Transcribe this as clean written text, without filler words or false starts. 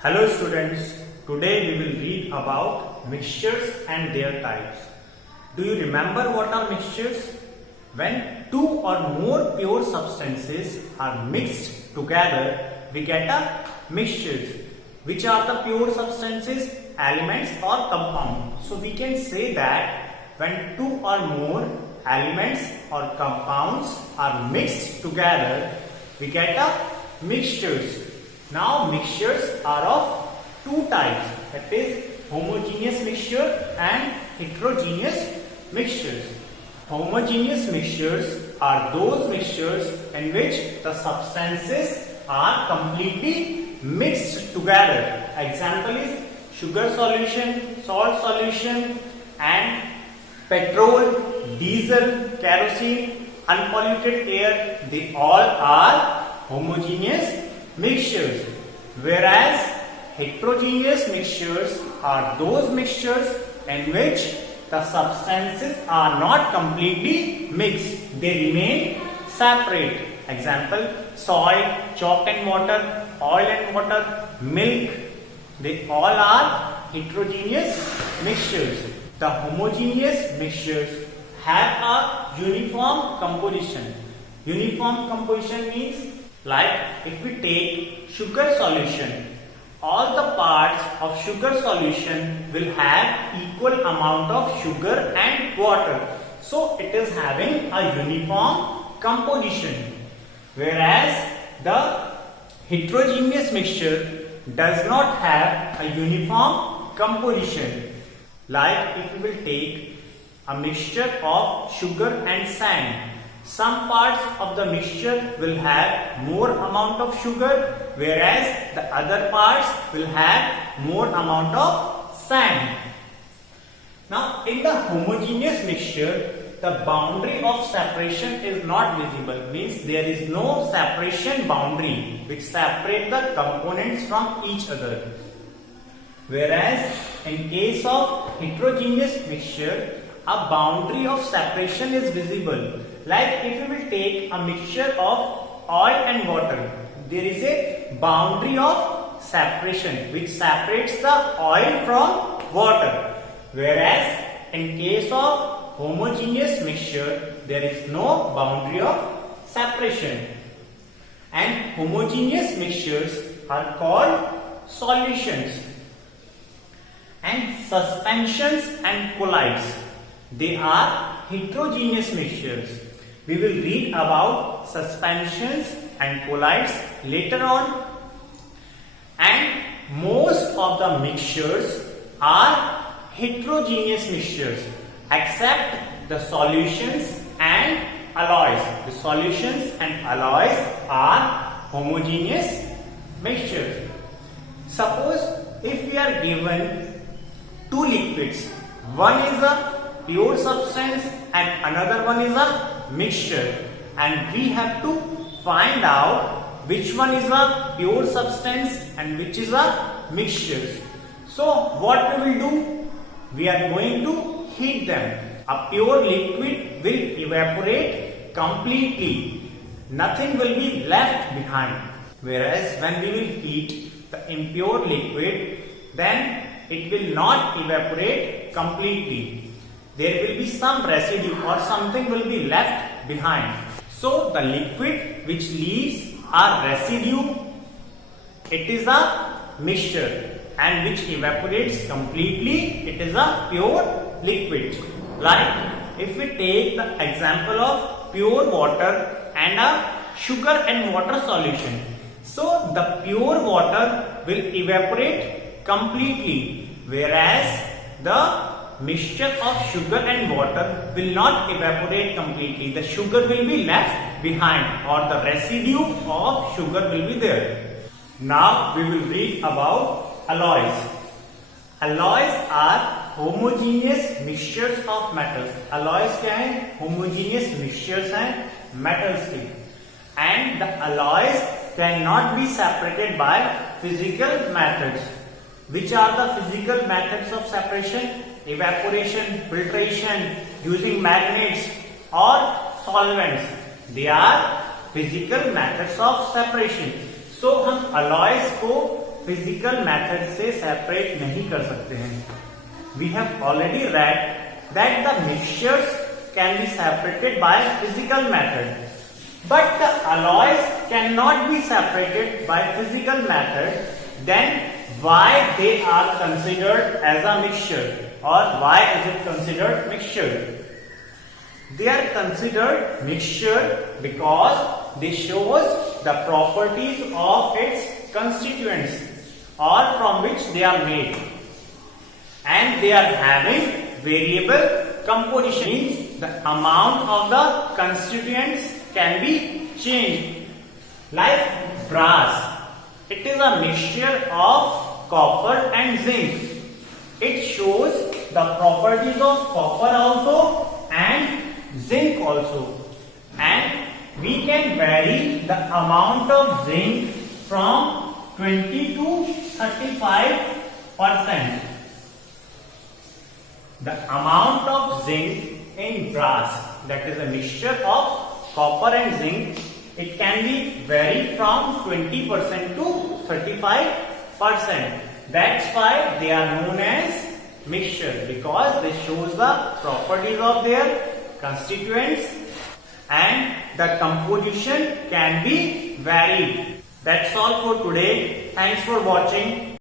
Hello students, today we will read about mixtures and their types. Do you remember what are mixtures? When two or more pure substances are mixed together, we get a mixtures. Which are the pure substances? Elements or compounds. So we can say that when two or more elements or compounds are mixed together, we get a mixtures. Now mixtures are of two types, that is homogeneous mixture and heterogeneous mixtures. Homogeneous mixtures are those mixtures in which the substances are completely mixed together. Example is sugar solution, salt solution and petrol, diesel, kerosene, unpolluted air, they all are homogeneous mixtures, whereas heterogeneous mixtures are those mixtures in which the substances are not completely mixed, they remain separate. Example, soil, chalk and water, oil and water, milk, they all are heterogeneous mixtures. The homogeneous mixtures have a uniform composition. Uniform composition means, like if we take sugar solution, all the parts of sugar solution will have equal amount of sugar and water. So it is having a uniform composition. Whereas the heterogeneous mixture does not have a uniform composition. Like if we will take a mixture of sugar and sand, some parts of the mixture will have more amount of sugar, whereas the other parts will have more amount of sand. Now in the homogeneous mixture, the boundary of separation is not visible, means there is no separation boundary which separate the components from each other. Whereas in case of heterogeneous mixture, a boundary of separation is visible. Like if you will take a mixture of oil and water, there is a boundary of separation which separates the oil from water. Whereas in case of homogeneous mixture, there is no boundary of separation. And homogeneous mixtures are called solutions. And suspensions and colloids, they are heterogeneous mixtures. We will read about suspensions and colloids later on. And most of the mixtures are heterogeneous mixtures except the solutions and alloys. The solutions and alloys are homogeneous mixtures. Suppose if we are given two liquids, one is a pure substance and another one is a mixture, and we have to find out which one is a pure substance and which is a mixture. So what we will do? We are going to heat them. A pure liquid will evaporate completely. Nothing will be left behind. Whereas when we will heat the impure liquid, then it will not evaporate completely. There will be some residue or something will be left behind. So the liquid which leaves a residue, it is a mixture, and which evaporates completely, it is a pure liquid. Like if we take the example of pure water and a sugar and water solution. So the pure water will evaporate completely, whereas the mixture of sugar and water will not evaporate completely. The sugar will be left behind, or the residue of sugar will be there. Now we will read about alloys. Alloys are homogeneous mixtures of metals. Alloys क्या है? Homogeneous mixtures हैं metals के. And the alloys cannot be separated by physical methods. Which are the physical methods of separation? Evaporation, filtration, using magnets or solvents. They are physical methods of separation. So हम alloys को physical method से separate नहीं कर सकते हैं. We have already read that the mixtures can be separated by physical method, but the alloys cannot be separated by physical method. Then why they are considered as a mixture, or why is it considered mixture? They are considered mixture because they shows the properties of its constituents or from which they are made, and they are having variable composition, means the amount of the constituents can be changed. Like brass, it is a mixture of copper and zinc. It shows the properties of copper also and zinc also, and we can vary the amount of zinc from 20 to 35%. The amount of zinc in brass, that is a mixture of copper and zinc, it can be varied from 20% to 35%. That's why they are known as mixture, because they shows the properties of their constituents and the composition can be varied. That's all for today. Thanks for watching.